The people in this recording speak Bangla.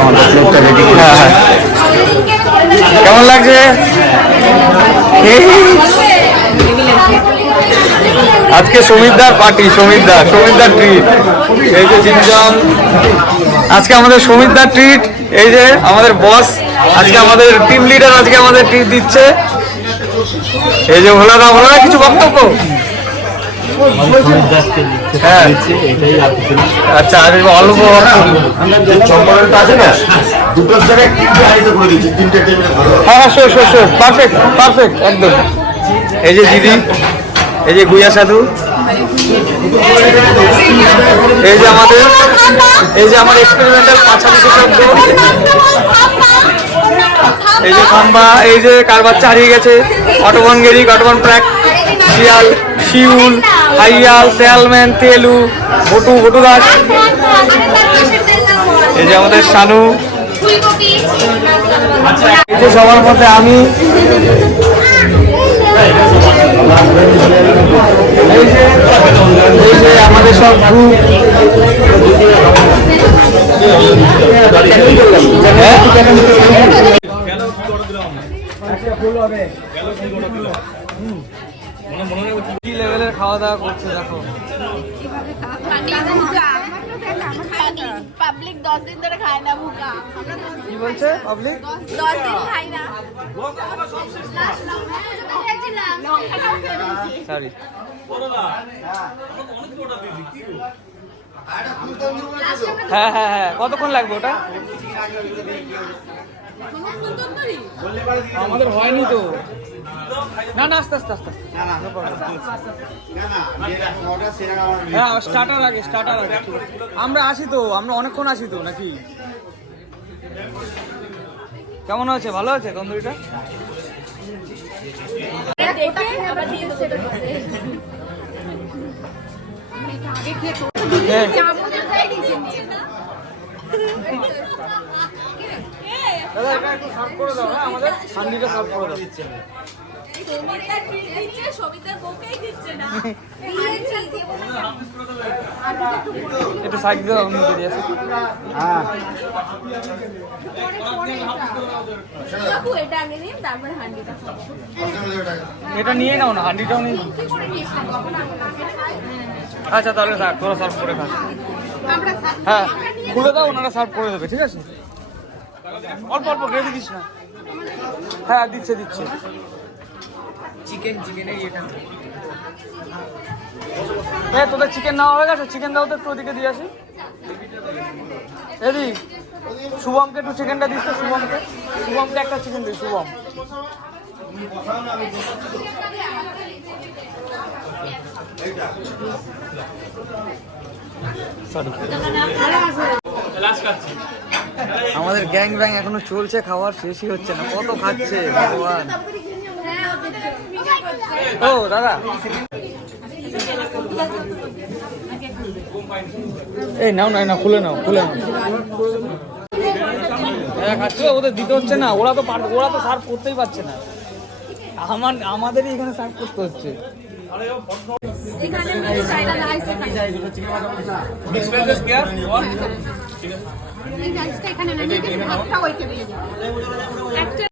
রেডি হ্যাঁ হ্যাঁ। কেমন লাগছে? আজকে সমিতদার পার্টি সমিতদার সমিতদার ট্রিট এই যে জিমজাম আজকে আমাদের সমিতদার ট্রিট এই যে আমাদের বস আজকে আমাদের টিম লিডার আজকে আমাদের ট্রিট দিচ্ছে। এই যে ভোলাদা ভোলাদা কিছু বক্তব্য? হ্যাঁ। আচ্ছা আর অল্প আছে না দুটোর জায়গায় তিনটে আইতে করে দিচ্ছি তিনটে টেবিলে হ্যাঁ হ্যাঁ পারফেক্ট পারফেক্ট একদম। এই যে দিদি এই যে গুইয়া সাধু এই যে আমাদের এই যে আমার এক্সপেরিমেন্টাল বিশেষজ্ঞ এই যে খাম্বা এই যে কার বাচ্চা হারিয়ে গেছে অটোবন গেরিক অটোবন ট্র্যাক শিয়াল শিউল হাইয়াল শেয়ালম্যান তেলু বটু বটু দাস এই যে আমাদের শানু। সবার মধ্যে আমি। আমাদের সব গ্রুপ কি লেভেলের খাওয়া দাওয়া করছে দেখো। পাবলিক দশ দিন ধরে খায় না ভুকা। কি বলছে পাবলিক দশ দিন খাই না। সরি হ্যাঁ হ্যাঁ হ্যাঁ। কতক্ষণ লাগবে ওটা? আমাদের হয়নি তো। না না আস্তে আস্তে আস্তে। হ্যাঁ স্টার্টার আগে স্টার্টার আছে। আমরা আসি তো আমরা অনেকক্ষণ আসি তো নাকি? কেমন আছে ভালো আছে তন্দুরিটা? হ্যাঁ। দাদা এটা একটু সার্ভ করে দাও হ্যাঁ আমাদের হান্ডিটা সার্ভ করে দাও সবিতার বউকেই দিচ্ছে না একটু সাইড দিয়ে দাও দিয়ে আসি। কাকু এটা নিয়ে নাও না হান্ডিটাও নিয়ে আচ্ছা তাহলে থাক তোরা সার্ভ করে খা আমরা হ্যাঁ খুলে দাও ওনারা সার্ভ করে দেবে ঠিক আছে? অল্প অল্প গ্রেভি দিস না। হ্যাঁ দিচ্ছে দিচ্ছে। চিকেন চিকেনের ইয়েটা হ্যাঁ তোদের চিকেন নেওয়া হয়ে গেছে? চিকেন দাও তো একটু ওদিকে দিয়ে আসি। এদি শুভমকে একটু চিকেনটা দিস তো শুভমকে। শুভমকে একটা চিকেন দিই শুভম। আমাদের গ্যাং ব্যাং এখনও চলছে খাওয়ার শেষই হচ্ছে না। কত খাচ্ছে ভগবান। ও, দাদা। এই নাও না খুলে নাও খুলে নাও। হ্যাঁ ওদের দিতে হচ্ছে না। ওরা তো ওরা তো সার্ভ করতেই পারছে না। আমার আমাদেরই এখানে সার্ভ করতে হচ্ছে।